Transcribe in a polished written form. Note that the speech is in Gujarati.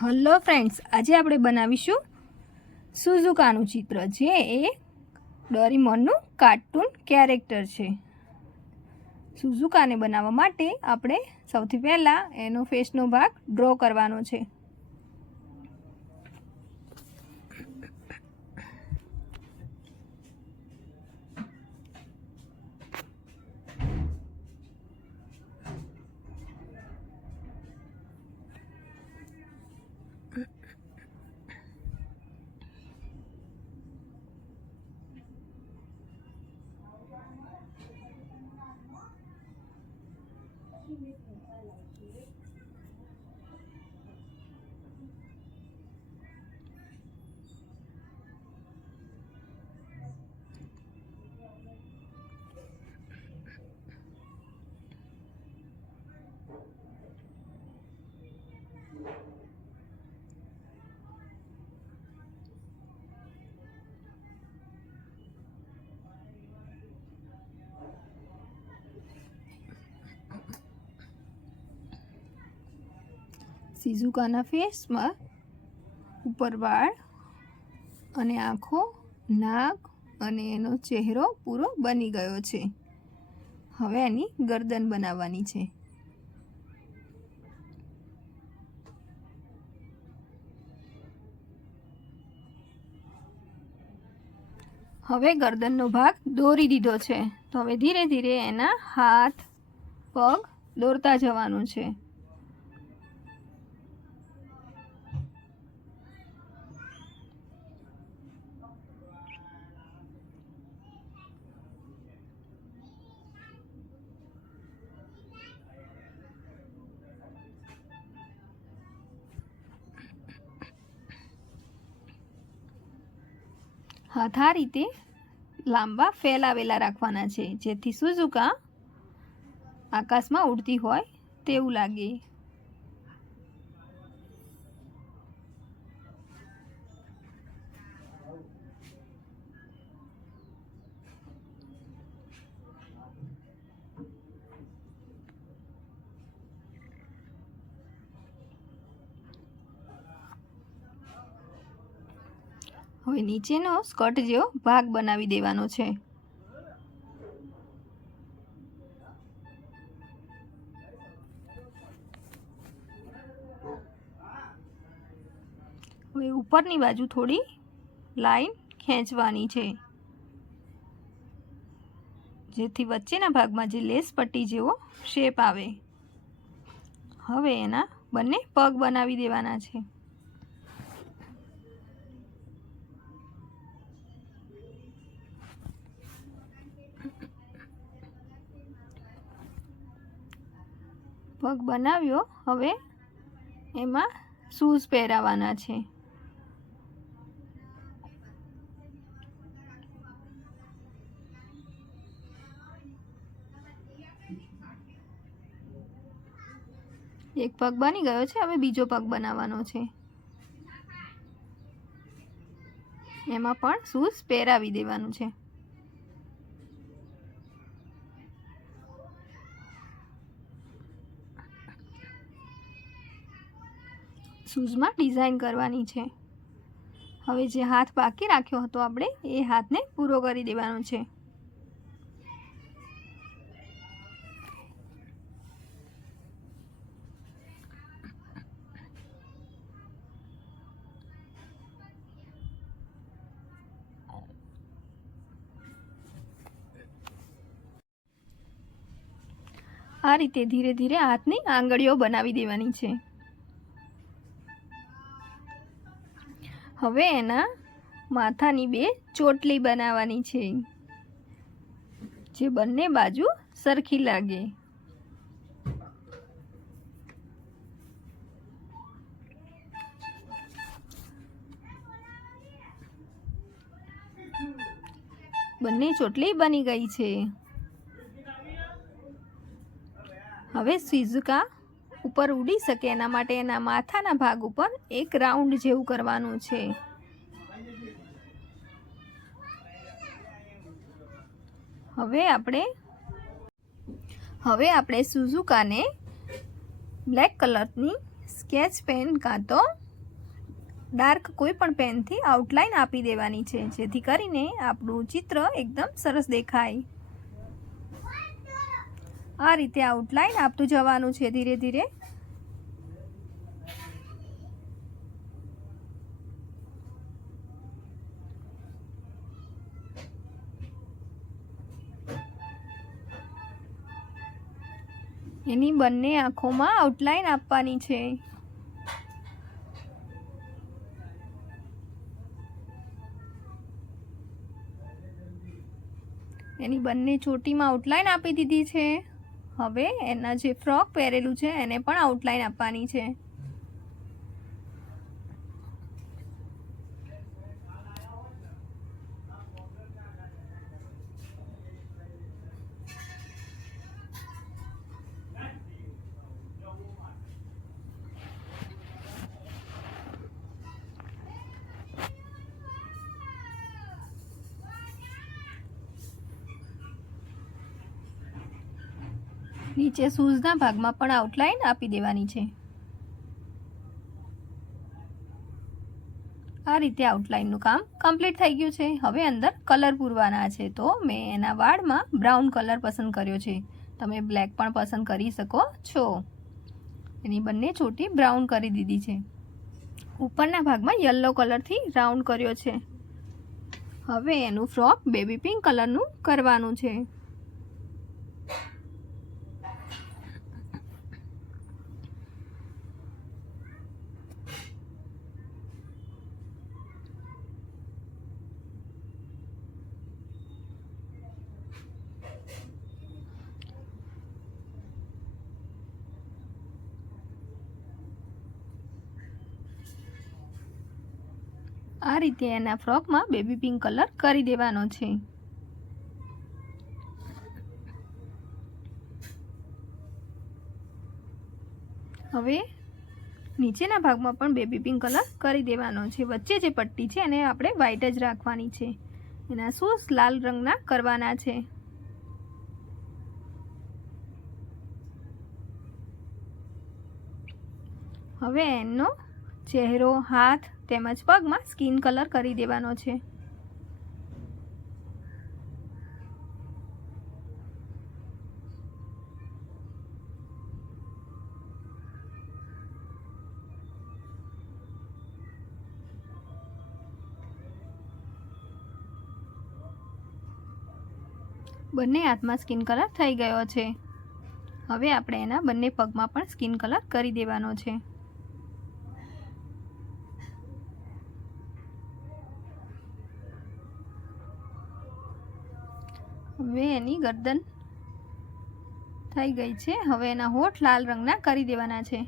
હેલો ફ્રેન્ડ્સ, આજે આપણે બનાવીશું સુઝુકાનું ચિત્ર, જે એક ડોરેમોનનું કાર્ટૂન કેરેક્ટર છે. સુઝુકાને બનાવવા માટે આપણે સૌથી પહેલાં એનો ફેસનો ભાગ ડ્રો કરવાનો છે. સુઝુકાના ફેસમાં ઉપર વાળ અને આંખો, નાક અને એનો ચહેરો પૂરો બની ગયો છે. હવે એની ગરદન બનાવવાની છે. હવે ગરદનનો ભાગ દોરી દીધો છે, તો હવે ધીરે ધીરે એના હાથ, પગ દોરતા જવાનું છે. હાથ આ રીતે લાંબા ફેલાવેલા રાખવાના છે, જેથી સુઝુકા આકાશમાં ઉડતી હોય તેવું લાગે. હવે નીચેનો સ્કર્ટ જેવો ભાગ બનાવી દેવાનો છે. હવે ઉપરની બાજુ થોડી લાઈન ખેંચવાની છે, જેથી વચ્ચેના ભાગમાં જે લેસ પટ્ટી જેવો શેપ આવે. હવે એના બંને પગ બનાવી દેવાના છે. પગ બનાવ્યો, હવે એમાં શૂઝ પહેરાવાના છે. એક પગ બની ગયો છે, હવે બીજો પગ બનાવવાનો છે. એમાં પણ શૂઝ પહેરાવી દેવાનું છે. શૂઝમાં ડિઝાઇન કરવાની છે. હવે જે હાથ બાકી રાખ્યો હતો આપણે, એ હાથને પૂરો કરી દેવાનો છે. આ રીતે ધીરે ધીરે હાથની આંગળીઓ બનાવી દેવાની છે. હવે એના માથાની બે ચોટલી બનાવવાની છે, જે બંને બાજુ સરખી લાગે. બંને ચોટલી બની ગઈ છે. હવે સુઝુકા ઉપર ઉડી શકે એના માટે એના માથાના ભાગ ઉપર એક રાઉન્ડ જેવું કરવાનું છે. હવે આપણે સુઝુકાને બ્લેક કલરની સ્કેચ પેન કાં તો ડાર્ક કોઈ પણ પેનથી આઉટલાઈન આપી દેવાની છે, જેથી કરીને આપણું ચિત્ર એકદમ સરસ દેખાય. આ રીતે આઉટલાઈન આપતું જવાનું છે ધીરે ધીરે. એની બંને આંખોમાં આઉટલાઈન આપવાની છે. એની બંને ચોટીમાં આઉટલાઈન આપી દીધી છે. હવે એના જે ફ્રોક પહેરેલું છે એને પણ આઉટલાઈન આપવાની છે. નીચે શૂઝના ભાગમાં પણ આઉટલાઈન આપી દેવાની છે. આ રીતે આઉટલાઈનનું કામ કમ્પ્લીટ થઈ ગયું છે. હવે અંદર કલર પૂરવાના છે, તો મેં એના વાળમાં બ્રાઉન કલર પસંદ કર્યો છે. તમે બ્લેક પણ પસંદ કરી શકો છો. એની બંને ચોટી બ્રાઉન કરી દીધી છે. ઉપરના ભાગમાં યલો કલરથી રાઉન્ડ કર્યો છે. હવે એનું ફ્રોક બેબી પિંક કલરનું કરવાનું છે. આ રીતે એના ફ્રોકમાં બેબી પિંક કલર કરી દેવાનો છે. હવે નીચેના ભાગમાં પણ બેબી પિંક કલર કરી દેવાનો છે. વચ્ચે જે પટ્ટી છે એને આપણે વ્હાઈટ જ રાખવાની છે. એના શૂઝ લાલ રંગના કરવાના છે. હવે એનો ચહેરો, હાથ તેમજ પગમાં સ્કિન કલર કરી દેવાનો છે. બંને હાથમાં સ્કિન કલર થઈ ગયો છે. હવે આપણે એના બંને પગમાં પણ સ્કિન કલર કરી દેવાનો છે. હવે એની ગરદન થઈ ગઈ છે. હવે એના હોઠ લાલ રંગના કરી દેવાના છે.